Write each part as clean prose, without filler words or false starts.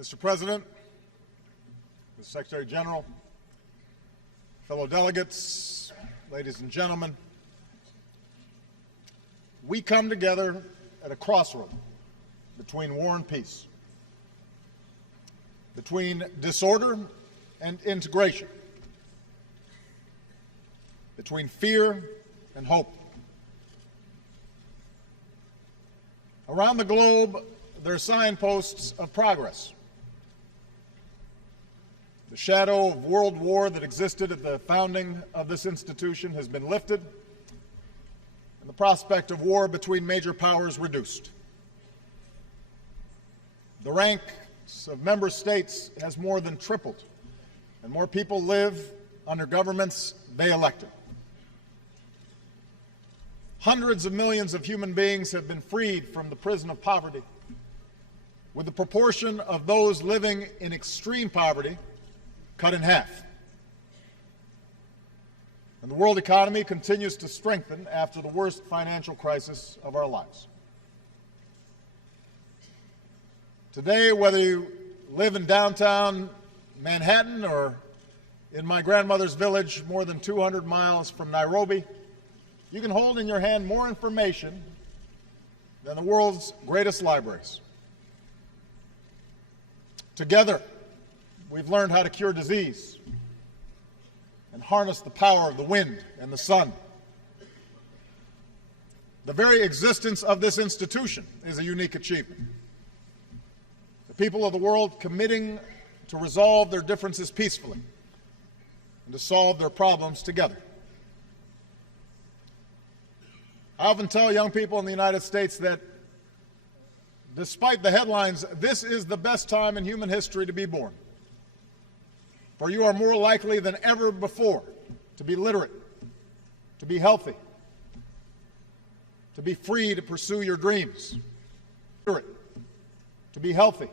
Mr. President, Mr. Secretary General, fellow delegates, ladies and gentlemen, we come together at a crossroad between war and peace, between disorder and integration, between fear and hope. Around the globe, there are signposts of progress. The shadow of world war that existed at the founding of this institution has been lifted, and the prospect of war between major powers reduced. The ranks of member states has more than tripled, and more people live under governments they elected. Hundreds of millions of human beings have been freed from the prison of poverty, with the proportion of those living in extreme poverty cut in half. And the world economy continues to strengthen after the worst financial crisis of our lives. Today, whether you live in downtown Manhattan or in my grandmother's village more than 200 miles from Nairobi, you can hold in your hand more information than the world's greatest libraries. Together, we've learned how to cure disease and harness the power of the wind and the sun. The very existence of this institution is a unique achievement. The people of the world committing to resolve their differences peacefully and to solve their problems together. I often tell young people in the United States that despite the headlines, this is the best time in human history to be born. For you are more likely than ever before to be literate, to be healthy, to be free to pursue your dreams. Literate, to be healthy,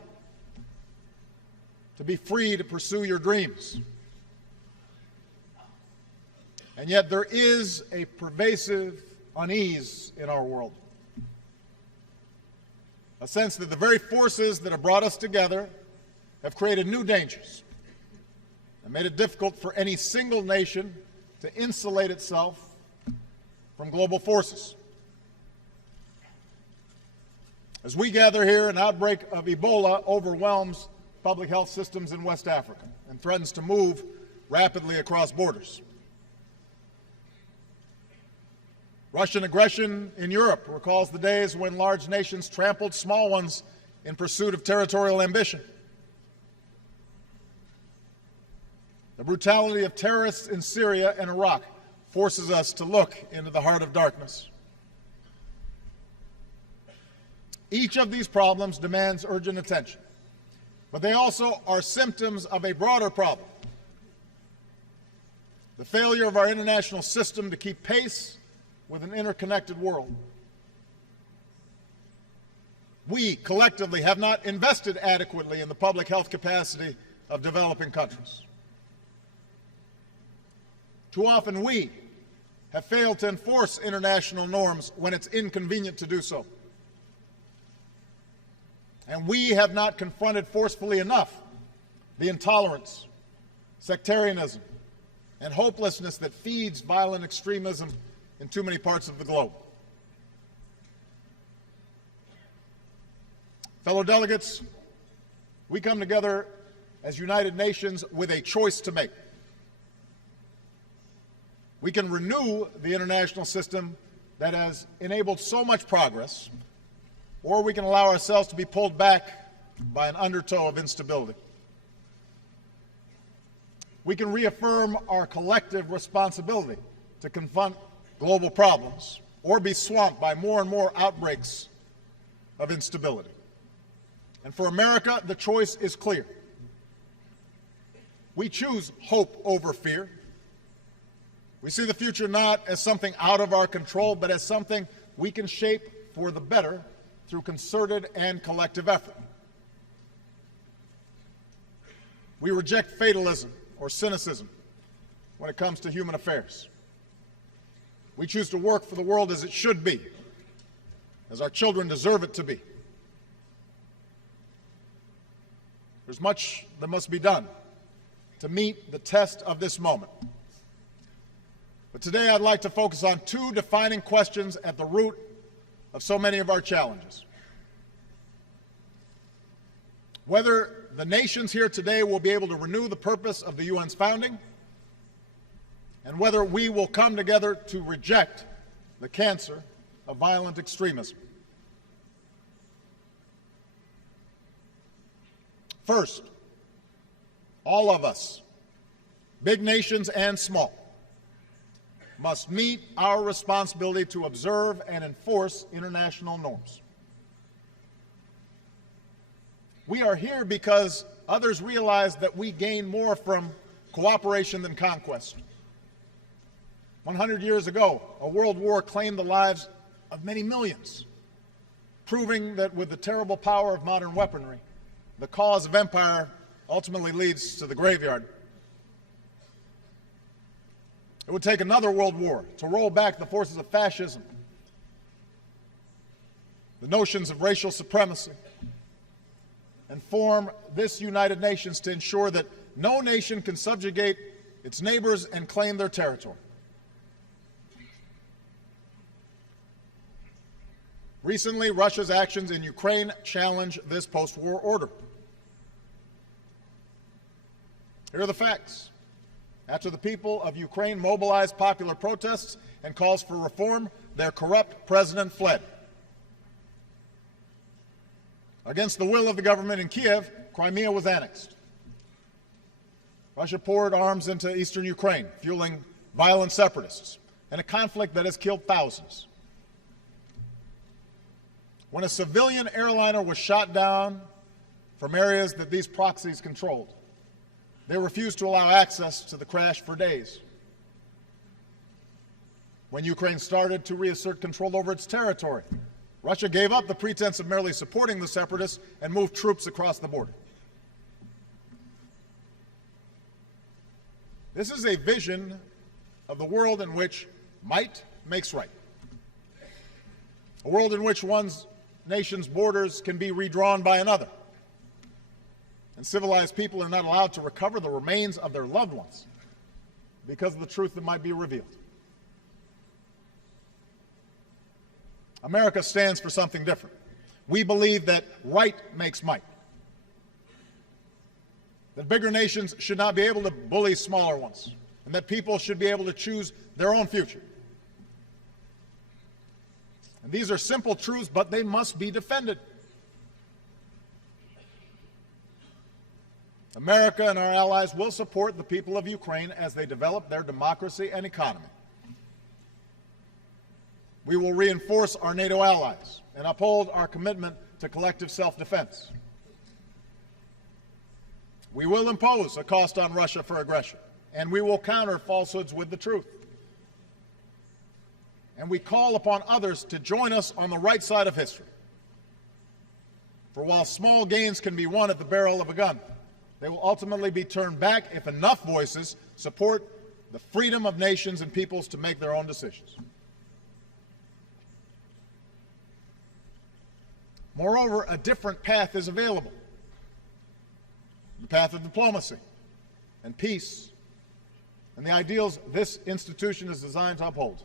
to be free to pursue your dreams. And yet there is a pervasive unease in our world. A sense that the very forces that have brought us together have created new dangers and made it difficult for any single nation to insulate itself from global forces. As we gather here, an outbreak of Ebola overwhelms public health systems in West Africa and threatens to move rapidly across borders. Russian aggression in Europe recalls the days when large nations trampled small ones in pursuit of territorial ambition. The brutality of terrorists in Syria and Iraq forces us to look into the heart of darkness. Each of these problems demands urgent attention, but they also are symptoms of a broader problem: the failure of our international system to keep pace with an interconnected world. We collectively have not invested adequately in the public health capacity of developing countries. Too often we have failed to enforce international norms when it's inconvenient to do so. And we have not confronted forcefully enough the intolerance, sectarianism, and hopelessness that feeds violent extremism in too many parts of the globe. Fellow delegates, we come together as United Nations with a choice to make. We can renew the international system that has enabled so much progress, or we can allow ourselves to be pulled back by an undertow of instability. We can reaffirm our collective responsibility to confront global problems, or be swamped by more and more outbreaks of instability. And for America, the choice is clear. We choose hope over fear. We see the future not as something out of our control, but as something we can shape for the better through concerted and collective effort. We reject fatalism or cynicism when it comes to human affairs. We choose to work for the world as it should be, as our children deserve it to be. There's much that must be done to meet the test of this moment. But today I'd like to focus on two defining questions at the root of so many of our challenges. Whether the nations here today will be able to renew the purpose of the UN's founding, and whether we will come together to reject the cancer of violent extremism. First, all of us, big nations and small, must meet our responsibility to observe and enforce international norms. We are here because others realize that we gain more from cooperation than conquest. 100 years ago, a world war claimed the lives of many millions, proving that with the terrible power of modern weaponry, the cause of empire ultimately leads to the graveyard. It would take another world war to roll back the forces of fascism, the notions of racial supremacy, and form this United Nations to ensure that no nation can subjugate its neighbors and claim their territory. Recently, Russia's actions in Ukraine challenge this post-war order. Here are the facts. After the people of Ukraine mobilized popular protests and calls for reform, their corrupt president fled. Against the will of the government in Kiev, Crimea was annexed. Russia poured arms into eastern Ukraine, fueling violent separatists, and a conflict that has killed thousands. When a civilian airliner was shot down from areas that these proxies controlled, they refused to allow access to the crash for days. When Ukraine started to reassert control over its territory, Russia gave up the pretense of merely supporting the separatists and moved troops across the border. This is a vision of the world in which might makes right. A world in which one's nation's borders can be redrawn by another, and civilized people are not allowed to recover the remains of their loved ones because of the truth that might be revealed. America stands for something different. We believe that right makes might, that bigger nations should not be able to bully smaller ones, and that people should be able to choose their own future. And these are simple truths, but they must be defended. America and our allies will support the people of Ukraine as they develop their democracy and economy. We will reinforce our NATO allies and uphold our commitment to collective self-defense. We will impose a cost on Russia for aggression, and we will counter falsehoods with the truth. And we call upon others to join us on the right side of history. For while small gains can be won at the barrel of a gun, they will ultimately be turned back if enough voices support the freedom of nations and peoples to make their own decisions. Moreover, a different path is available. The path of diplomacy and peace and the ideals this institution is designed to uphold.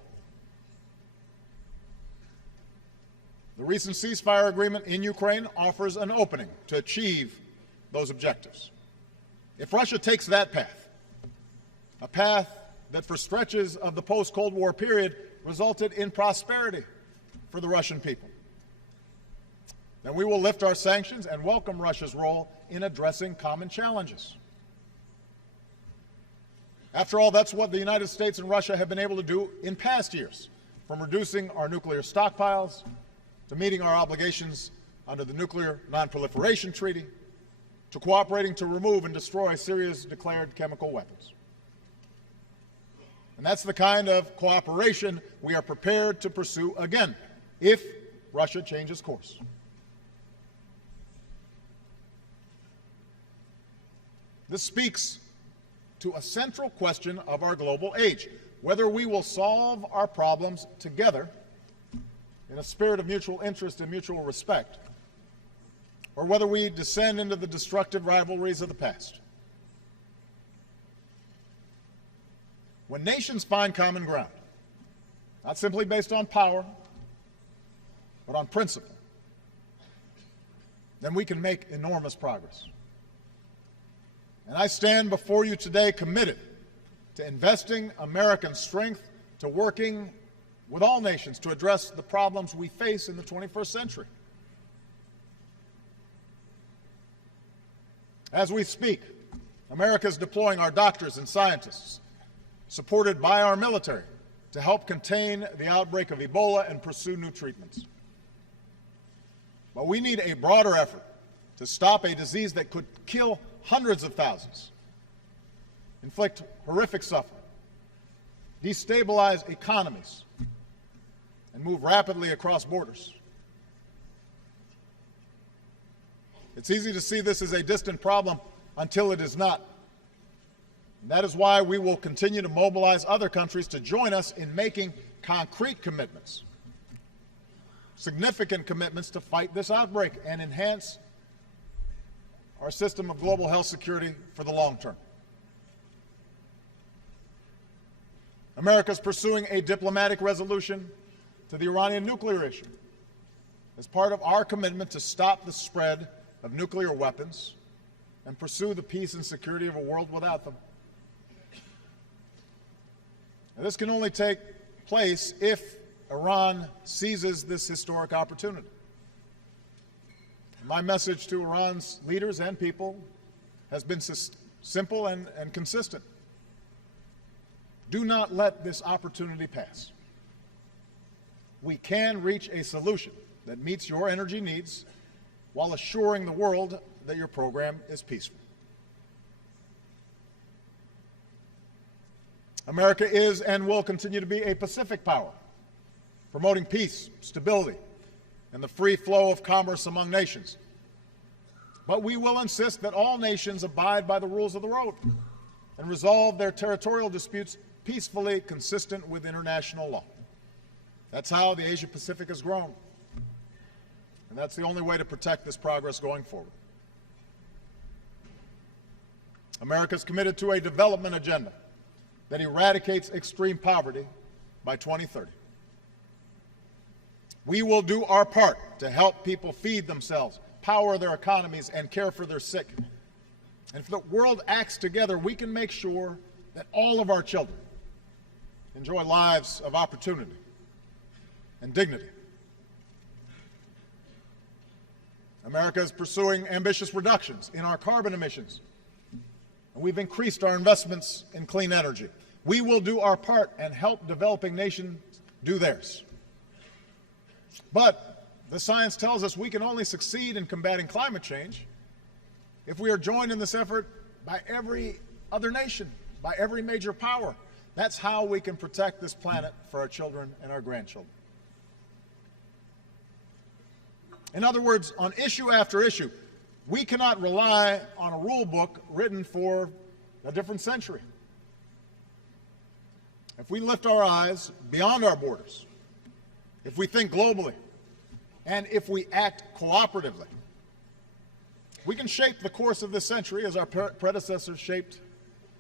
The recent ceasefire agreement in Ukraine offers an opening to achieve those objectives. If Russia takes that path, a path that for stretches of the post-Cold War period resulted in prosperity for the Russian people, then we will lift our sanctions and welcome Russia's role in addressing common challenges. After all, that's what the United States and Russia have been able to do in past years, from reducing our nuclear stockpiles to meeting our obligations under the Nuclear Non-Proliferation Treaty, to cooperating to remove and destroy Syria's declared chemical weapons. And that's the kind of cooperation we are prepared to pursue again, if Russia changes course. This speaks to a central question of our global age, whether we will solve our problems together in a spirit of mutual interest and mutual respect, or whether we descend into the destructive rivalries of the past. When nations find common ground, not simply based on power, but on principle, then we can make enormous progress. And I stand before you today committed to investing American strength, to working with all nations to address the problems we face in the 21st century. As we speak, America is deploying our doctors and scientists, supported by our military, to help contain the outbreak of Ebola and pursue new treatments. But we need a broader effort to stop a disease that could kill hundreds of thousands, inflict horrific suffering, destabilize economies, and move rapidly across borders. It's easy to see this as a distant problem until it is not. And that is why we will continue to mobilize other countries to join us in making concrete commitments, significant commitments to fight this outbreak and enhance our system of global health security for the long term. America is pursuing a diplomatic resolution to the Iranian nuclear issue as part of our commitment to stop the spread of nuclear weapons and pursue the peace and security of a world without them. Now, this can only take place if Iran seizes this historic opportunity. My message to Iran's leaders and people has been simple and consistent. Do not let this opportunity pass. We can reach a solution that meets your energy needs while assuring the world that your program is peaceful. America is and will continue to be a Pacific power, promoting peace, stability, and the free flow of commerce among nations. But we will insist that all nations abide by the rules of the road and resolve their territorial disputes peacefully, consistent with international law. That's how the Asia-Pacific has grown. And that's the only way to protect this progress going forward. America is committed to a development agenda that eradicates extreme poverty by 2030. We will do our part to help people feed themselves, power their economies, and care for their sick. And if the world acts together, we can make sure that all of our children enjoy lives of opportunity and dignity. America is pursuing ambitious reductions in our carbon emissions, and we've increased our investments in clean energy. We will do our part and help developing nations do theirs. But the science tells us we can only succeed in combating climate change if we are joined in this effort by every other nation, by every major power. That's how we can protect this planet for our children and our grandchildren. In other words, on issue after issue, we cannot rely on a rule book written for a different century. If we lift our eyes beyond our borders, if we think globally, and if we act cooperatively, we can shape the course of this century as our predecessors shaped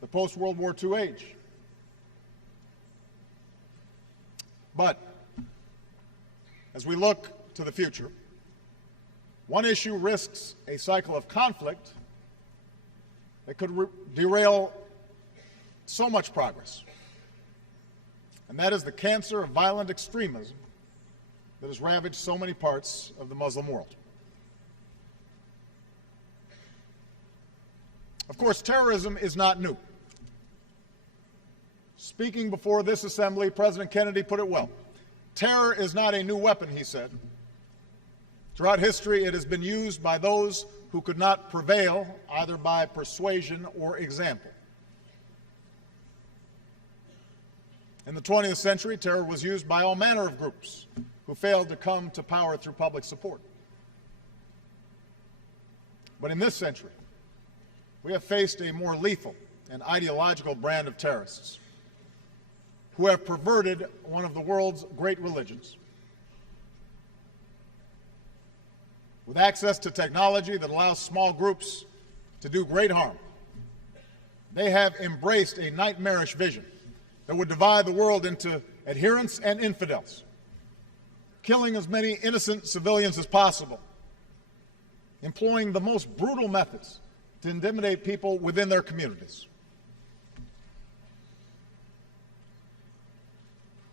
the post-World War II age. But as we look to the future, one issue risks a cycle of conflict that could derail so much progress, and that is the cancer of violent extremism that has ravaged so many parts of the Muslim world. Of course, terrorism is not new. Speaking before this assembly, President Kennedy put it well. Terror is not a new weapon, he said. Throughout history, it has been used by those who could not prevail either by persuasion or example. In the 20th century, terror was used by all manner of groups who failed to come to power through public support. But in this century, we have faced a more lethal and ideological brand of terrorists who have perverted one of the world's great religions, with access to technology that allows small groups to do great harm. They have embraced a nightmarish vision that would divide the world into adherents and infidels, killing as many innocent civilians as possible, employing the most brutal methods to intimidate people within their communities.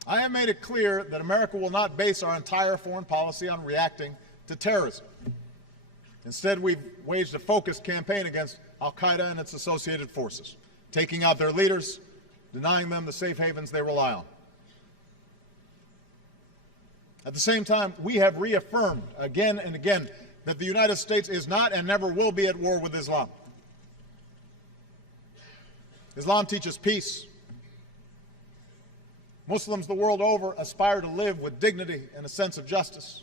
I have made it clear that America will not base our entire foreign policy on reacting to terrorism. Instead, we've waged a focused campaign against al-Qaeda and its associated forces, taking out their leaders, denying them the safe havens they rely on. At the same time, we have reaffirmed again and again that the United States is not and never will be at war with Islam. Islam teaches peace. Muslims the world over aspire to live with dignity and a sense of justice.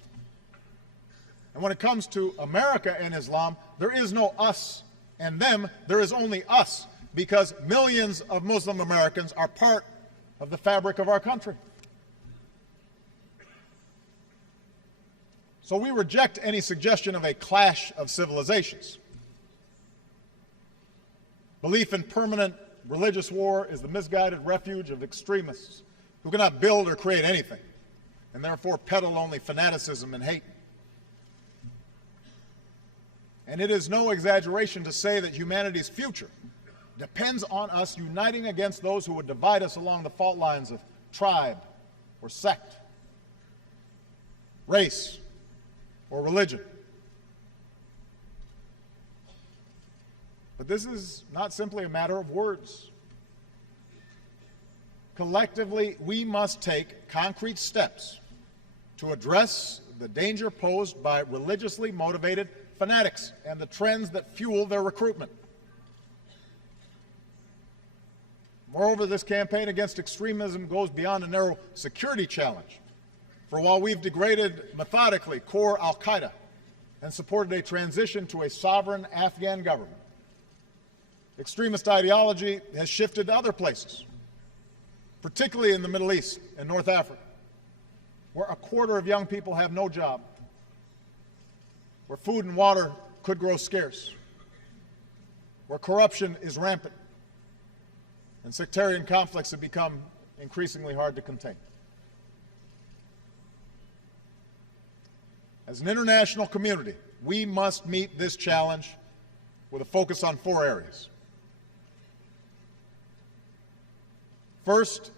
And when it comes to America and Islam, there is no us and them, there is only us, because millions of Muslim Americans are part of the fabric of our country. So we reject any suggestion of a clash of civilizations. Belief in permanent religious war is the misguided refuge of extremists who cannot build or create anything, and therefore peddle only fanaticism and hate. And it is no exaggeration to say that humanity's future depends on us uniting against those who would divide us along the fault lines of tribe or sect, race or religion. But this is not simply a matter of words. Collectively, we must take concrete steps to address the danger posed by religiously motivated fanatics and the trends that fuel their recruitment. Moreover, this campaign against extremism goes beyond a narrow security challenge. For while we've degraded methodically core al-Qaeda and supported a transition to a sovereign Afghan government, extremist ideology has shifted to other places, particularly in the Middle East and North Africa, where a quarter of young people have no job, where food and water could grow scarce, where corruption is rampant, and sectarian conflicts have become increasingly hard to contain. As an international community, we must meet this challenge with a focus on 4 areas. First,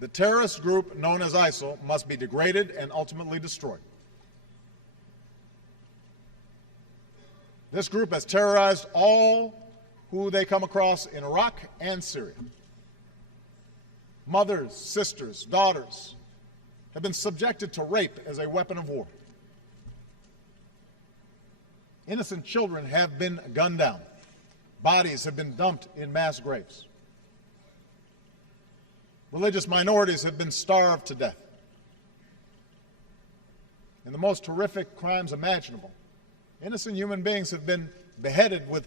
the terrorist group known as ISIL must be degraded and ultimately destroyed. This group has terrorized all who they come across in Iraq and Syria. Mothers, sisters, daughters have been subjected to rape as a weapon of war. Innocent children have been gunned down. Bodies have been dumped in mass graves. Religious minorities have been starved to death. In the most horrific crimes imaginable, innocent human beings have been beheaded with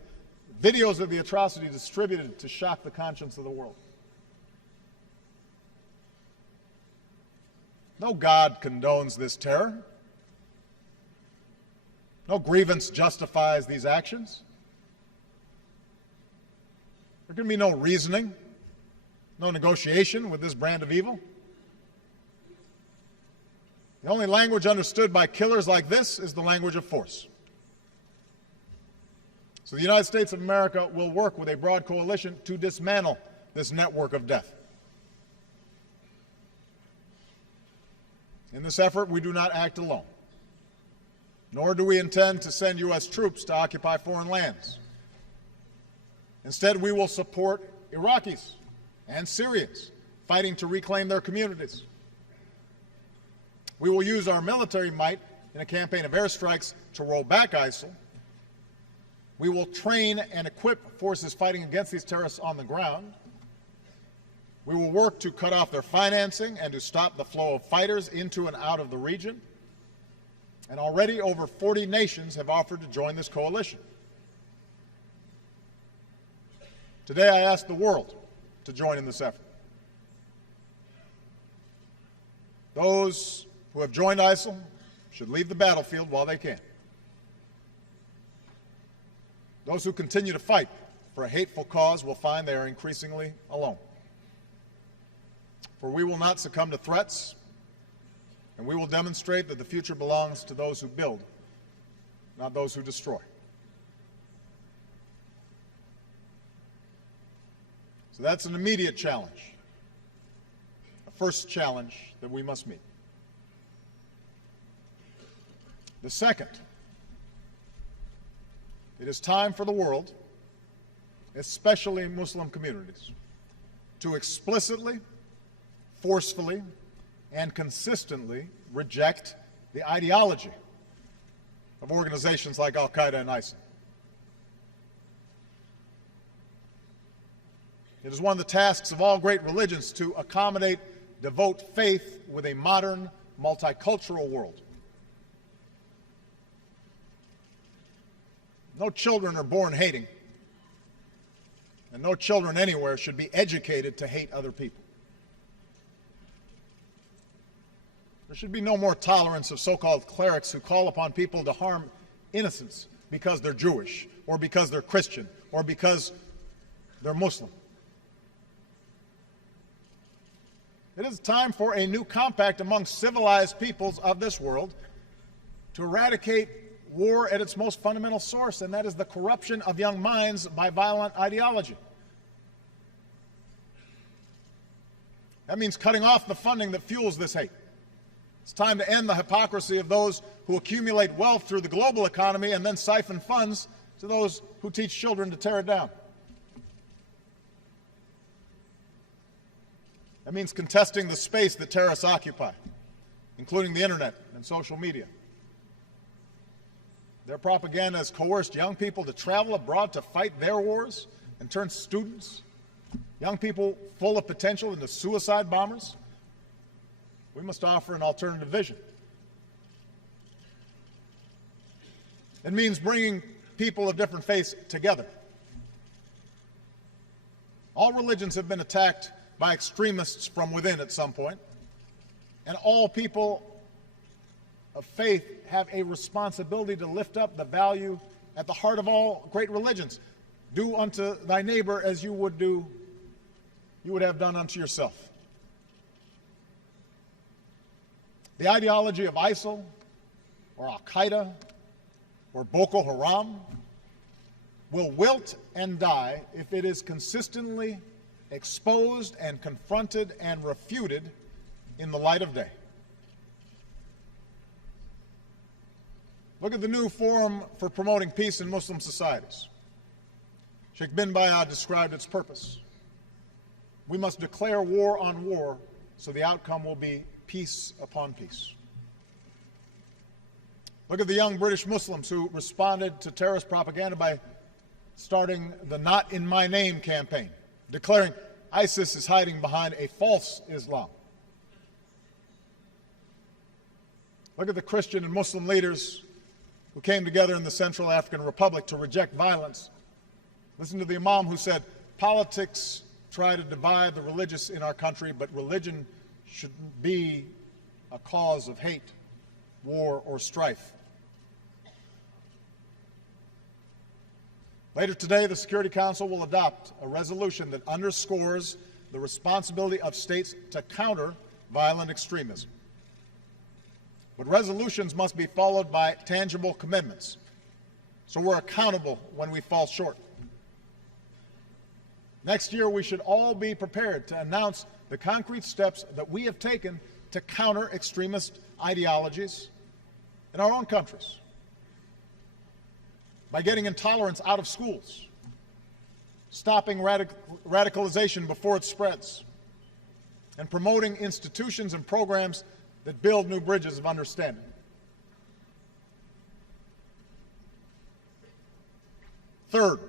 videos of the atrocity distributed to shock the conscience of the world. No God condones this terror. No grievance justifies these actions. There can be no reasoning, no negotiation with this brand of evil. The only language understood by killers like this is the language of force. So the United States of America will work with a broad coalition to dismantle this network of death. In this effort, we do not act alone, nor do we intend to send U.S. troops to occupy foreign lands. Instead, we will support Iraqis and Syrians fighting to reclaim their communities. We will use our military might in a campaign of airstrikes to roll back ISIL. We will train and equip forces fighting against these terrorists on the ground. We will work to cut off their financing and to stop the flow of fighters into and out of the region. And already over 40 nations have offered to join this coalition. Today I ask the world to join in this effort. Those who have joined ISIL should leave the battlefield while they can. Those who continue to fight for a hateful cause will find they are increasingly alone. For we will not succumb to threats, and we will demonstrate that the future belongs to those who build, not those who destroy. So that's an immediate challenge, a first challenge that we must meet. The second, it is time for the world, especially Muslim communities, to explicitly, forcefully, and consistently reject the ideology of organizations like Al-Qaeda and ISIL. It is one of the tasks of all great religions to accommodate, devote faith with a modern, multicultural world. No children are born hating, and no children anywhere should be educated to hate other people. There should be no more tolerance of so-called clerics who call upon people to harm innocents because they're Jewish, or because they're Christian, or because they're Muslim. It is time for a new compact among civilized peoples of this world to eradicate war at its most fundamental source, and that is the corruption of young minds by violent ideology. That means cutting off the funding that fuels this hate. It's time to end the hypocrisy of those who accumulate wealth through the global economy and then siphon funds to those who teach children to tear it down. That means contesting the space that terrorists occupy, including the internet and social media. Their propaganda has coerced young people to travel abroad to fight their wars and turn students, young people full of potential, into suicide bombers. We must offer an alternative vision. It means bringing people of different faiths together. All religions have been attacked by extremists from within at some point, and all people of faith have a responsibility to lift up the value at the heart of all great religions. Do unto thy neighbor as you would have done unto yourself. The ideology of ISIL or Al-Qaeda or Boko Haram will wilt and die if it is consistently exposed and confronted and refuted in the light of day. Look at the new forum for promoting peace in Muslim societies. Sheikh bin Bayad described its purpose. We must declare war on war so the outcome will be peace upon peace. Look at the young British Muslims who responded to terrorist propaganda by starting the Not in My Name campaign, declaring ISIS is hiding behind a false Islam. Look at the Christian and Muslim leaders who came together in the Central African Republic to reject violence. Listen to the Imam who said, politics try to divide the religious in our country, but religion shouldn't be a cause of hate, war, or strife. Later today, the Security Council will adopt a resolution that underscores the responsibility of states to counter violent extremism. But resolutions must be followed by tangible commitments, so we're accountable when we fall short. Next year, we should all be prepared to announce the concrete steps that we have taken to counter extremist ideologies in our own countries. By getting intolerance out of schools, stopping radicalization before it spreads, and promoting institutions and programs that build new bridges of understanding. Third,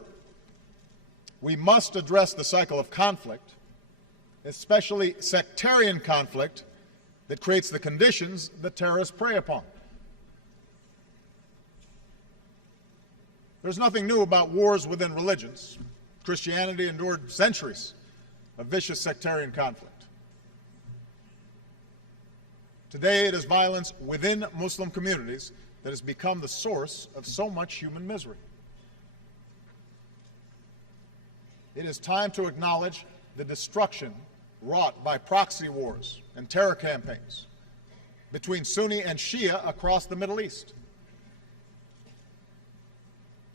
we must address the cycle of conflict, especially sectarian conflict, that creates the conditions that terrorists prey upon. There's nothing new about wars within religions. Christianity endured centuries of vicious sectarian conflict. Today, it is violence within Muslim communities that has become the source of so much human misery. It is time to acknowledge the destruction wrought by proxy wars and terror campaigns between Sunni and Shia across the Middle East.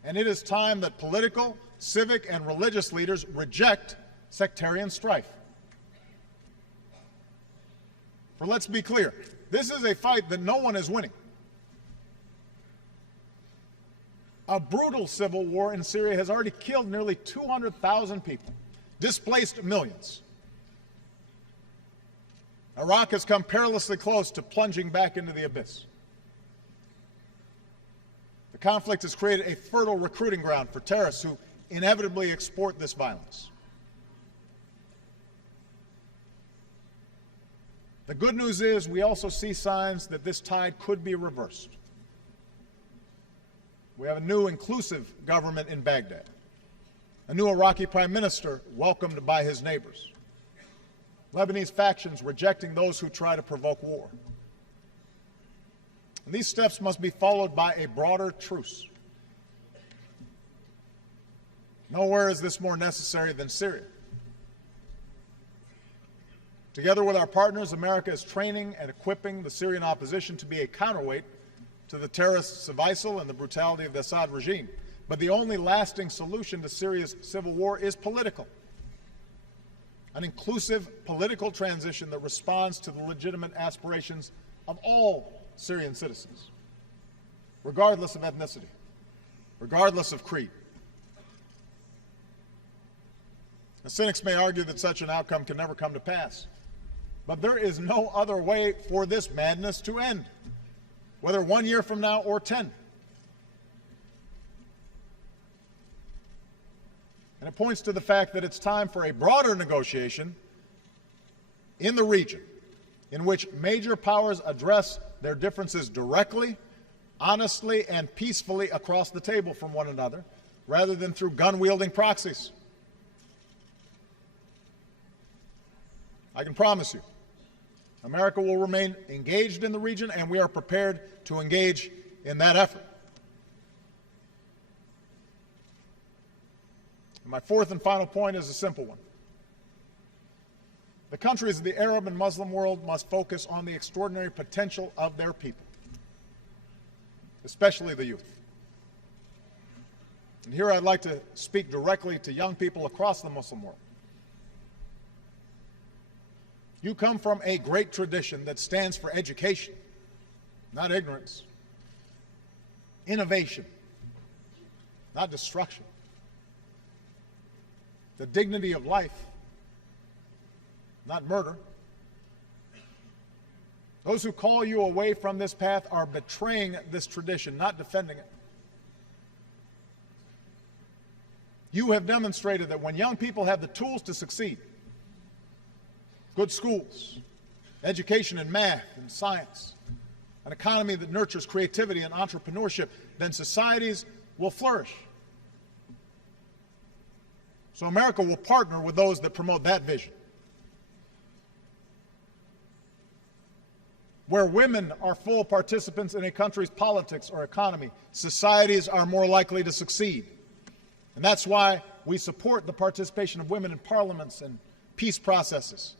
And it is time that political, civic, and religious leaders reject sectarian strife. For let's be clear, this is a fight that no one is winning. A brutal civil war in Syria has already killed nearly 200,000 people, displaced millions. Iraq has come perilously close to plunging back into the abyss. The conflict has created a fertile recruiting ground for terrorists who inevitably export this violence. The good news is we also see signs that this tide could be reversed. We have a new inclusive government in Baghdad, a new Iraqi prime minister welcomed by his neighbors, Lebanese factions rejecting those who try to provoke war. And these steps must be followed by a broader truce. Nowhere is this more necessary than Syria. Together with our partners, America is training and equipping the Syrian opposition to be a counterweight to the terrorists of ISIL and the brutality of the Assad regime. But the only lasting solution to Syria's civil war is political. An inclusive political transition that responds to the legitimate aspirations of all Syrian citizens, regardless of ethnicity, regardless of creed. The cynics may argue that such an outcome can never come to pass, but there is no other way for this madness to end, whether 1 year from now or 10. And it points to the fact that it's time for a broader negotiation in the region in which major powers address their differences directly, honestly, and peacefully across the table from one another, rather than through gun-wielding proxies. I can promise you, America will remain engaged in the region, and we are prepared to engage in that effort. My fourth and final point is a simple one. The countries of the Arab and Muslim world must focus on the extraordinary potential of their people, especially the youth. And here I'd like to speak directly to young people across the Muslim world. You come from a great tradition that stands for education, not ignorance, innovation, not destruction, the dignity of life, not murder. Those who call you away from this path are betraying this tradition, not defending it. You have demonstrated that when young people have the tools to succeed, good schools, education in math and science, an economy that nurtures creativity and entrepreneurship, then societies will flourish. So America will partner with those that promote that vision. Where women are full participants in a country's politics or economy, societies are more likely to succeed. And that's why we support the participation of women in parliaments and peace processes,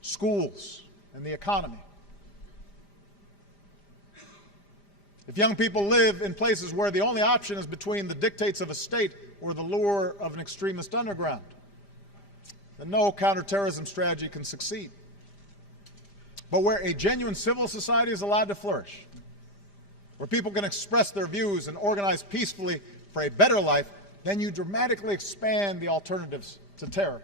schools, and the economy. If young people live in places where the only option is between the dictates of a state or the lure of an extremist underground, then no counterterrorism strategy can succeed. But where a genuine civil society is allowed to flourish, where people can express their views and organize peacefully for a better life, then you dramatically expand the alternatives to terror.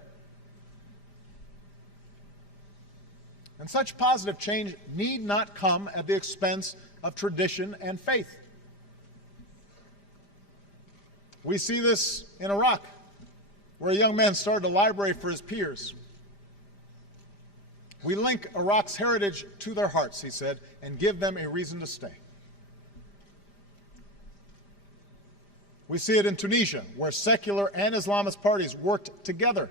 And such positive change need not come at the expense of tradition and faith. We see this in Iraq, where a young man started a library for his peers. We link Iraq's heritage to their hearts, he said, and give them a reason to stay. We see it in Tunisia, where secular and Islamist parties worked together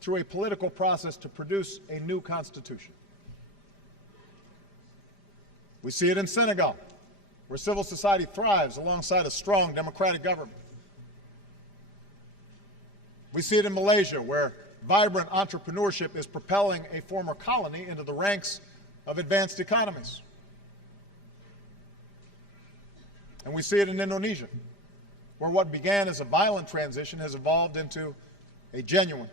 through a political process to produce a new constitution. We see it in Senegal, where civil society thrives alongside a strong democratic government. We see it in Malaysia, where vibrant entrepreneurship is propelling a former colony into the ranks of advanced economies. And we see it in Indonesia, where what began as a violent transition has evolved into a genuine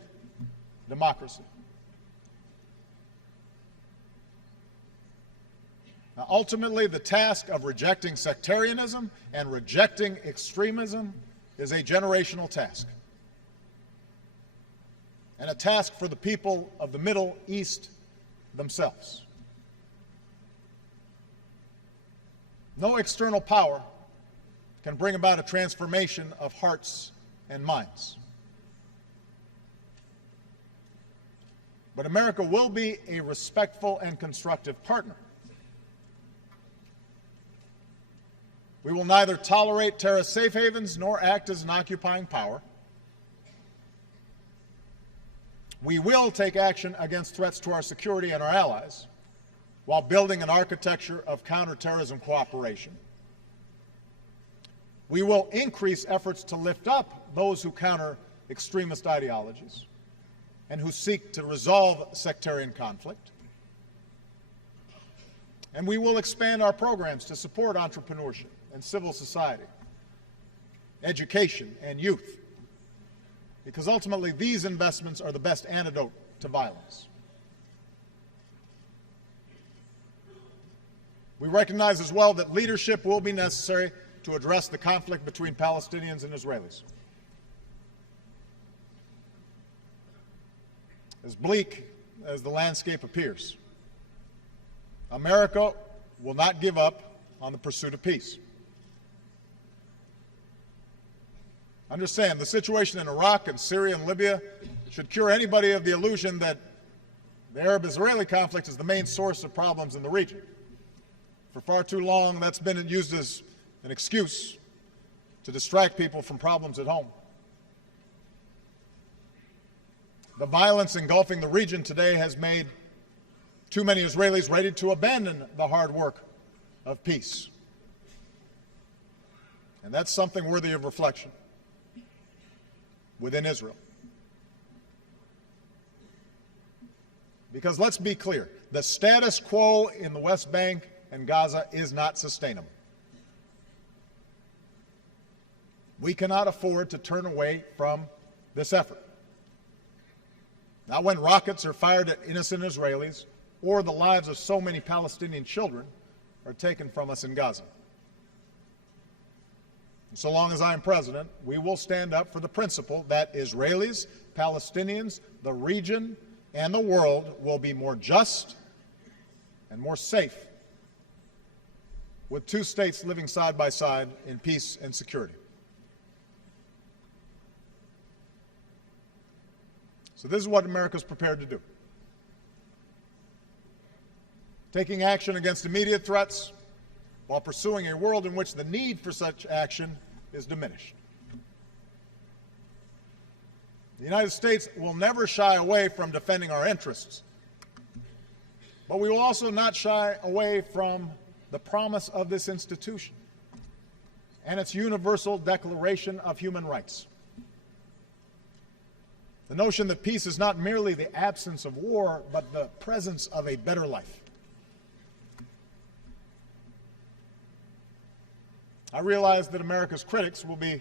democracy. Now, ultimately, the task of rejecting sectarianism and rejecting extremism is a generational task, and a task for the people of the Middle East themselves. No external power can bring about a transformation of hearts and minds. But America will be a respectful and constructive partner. We will neither tolerate terrorist safe havens nor act as an occupying power. We will take action against threats to our security and our allies while building an architecture of counterterrorism cooperation. We will increase efforts to lift up those who counter extremist ideologies and who seek to resolve sectarian conflict. And we will expand our programs to support entrepreneurship and civil society, education, and youth, because ultimately these investments are the best antidote to violence. We recognize as well that leadership will be necessary to address the conflict between Palestinians and Israelis. As bleak as the landscape appears, America will not give up on the pursuit of peace. Understand, the situation in Iraq and Syria and Libya should cure anybody of the illusion that the Arab-Israeli conflict is the main source of problems in the region. For far too long, that's been used as an excuse to distract people from problems at home. The violence engulfing the region today has made too many Israelis ready to abandon the hard work of peace. And that's something worthy of reflection within Israel. Because let's be clear, the status quo in the West Bank and Gaza is not sustainable. We cannot afford to turn away from this effort. Not when rockets are fired at innocent Israelis or the lives of so many Palestinian children are taken from us in Gaza. So long as I am president, we will stand up for the principle that Israelis, Palestinians, the region, and the world will be more just and more safe with two states living side by side in peace and security. So this is what America is prepared to do. Taking action against immediate threats while pursuing a world in which the need for such action is diminished. The United States will never shy away from defending our interests, but we will also not shy away from the promise of this institution and its universal Declaration of Human Rights. The notion that peace is not merely the absence of war, but the presence of a better life. I realize that America's critics will be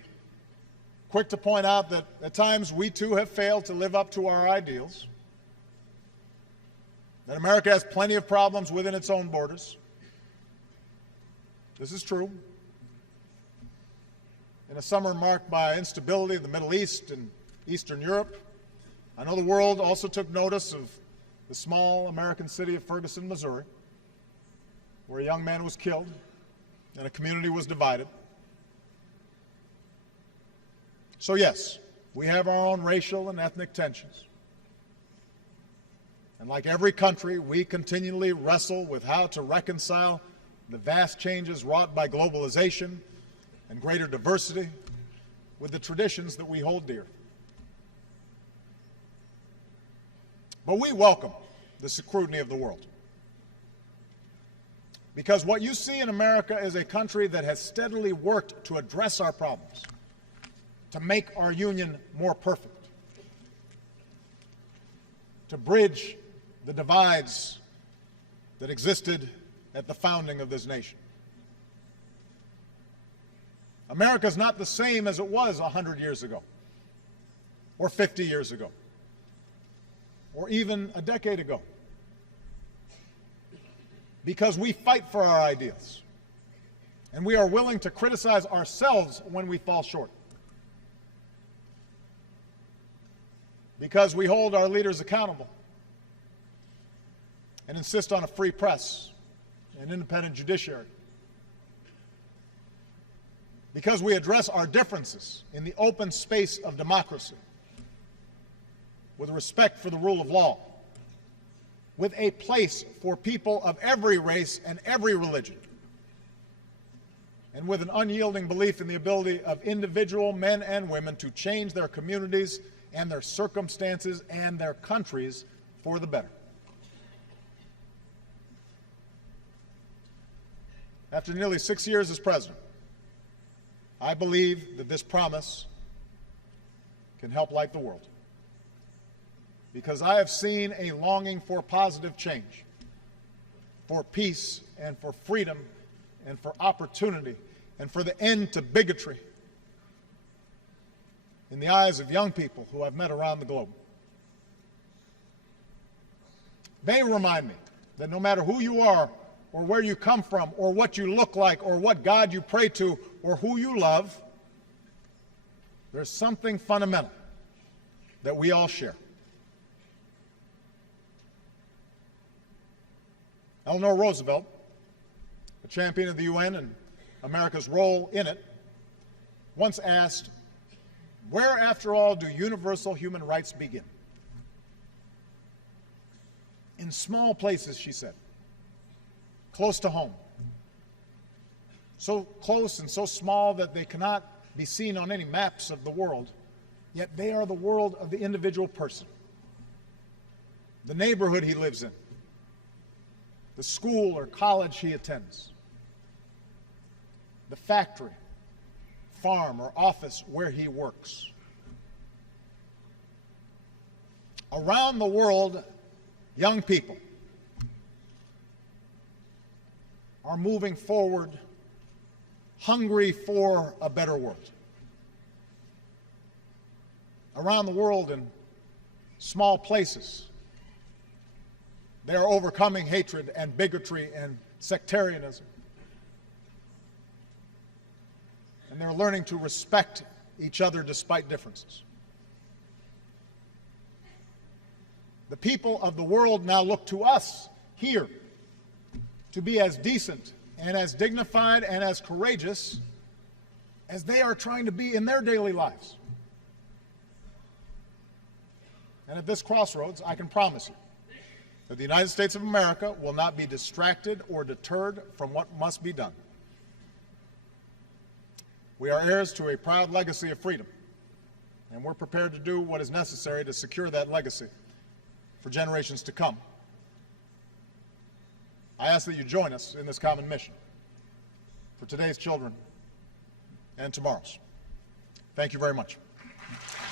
quick to point out that at times we too have failed to live up to our ideals, that America has plenty of problems within its own borders. This is true. In a summer marked by instability in the Middle East and Eastern Europe, I know the world also took notice of the small American city of Ferguson, Missouri, where a young man was killed and a community was divided. So yes, we have our own racial and ethnic tensions. And like every country, we continually wrestle with how to reconcile the vast changes wrought by globalization and greater diversity with the traditions that we hold dear. But we welcome the scrutiny of the world, because what you see in America is a country that has steadily worked to address our problems, to make our union more perfect, to bridge the divides that existed at the founding of this nation. America is not the same as it was 100 years ago, or 50 years ago, or even a decade ago, because we fight for our ideals, and we are willing to criticize ourselves when we fall short, because we hold our leaders accountable and insist on a free press and independent judiciary, because we address our differences in the open space of democracy with respect for the rule of law, with a place for people of every race and every religion, and with an unyielding belief in the ability of individual men and women to change their communities and their circumstances and their countries for the better. After nearly 6 years as president, I believe that this promise can help light the world, because I have seen a longing for positive change, for peace and for freedom and for opportunity and for the end to bigotry in the eyes of young people who I've met around the globe. They remind me that no matter who you are or where you come from or what you look like or what God you pray to or who you love, there's something fundamental that we all share. Eleanor Roosevelt, a champion of the UN and America's role in it, once asked, "Where, after all, do universal human rights begin?" In small places, she said, close to home. So close and so small that they cannot be seen on any maps of the world, yet they are the world of the individual person, the neighborhood he lives in, the school or college he attends, the factory, farm, or office where he works. Around the world, young people are moving forward, hungry for a better world. Around the world, in small places, they are overcoming hatred and bigotry and sectarianism. And they're learning to respect each other despite differences. The people of the world now look to us here to be as decent and as dignified and as courageous as they are trying to be in their daily lives. And at this crossroads, I can promise you that the United States of America will not be distracted or deterred from what must be done. We are heirs to a proud legacy of freedom, and we're prepared to do what is necessary to secure that legacy for generations to come. I ask that you join us in this common mission for today's children and tomorrow's. Thank you very much.